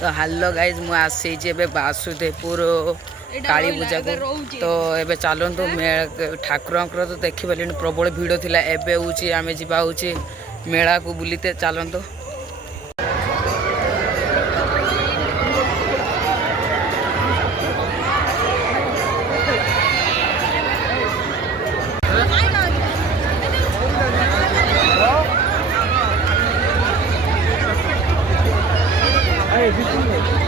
तो hello guys मु आसी वासुदेवपुर काली पूजा को तो एबे चलतु ठाकुर तो देखिपारे प्रबल भिड़ थिला एबे होची आमे जिबा होची मेला को बुलीते चलतु। Hey,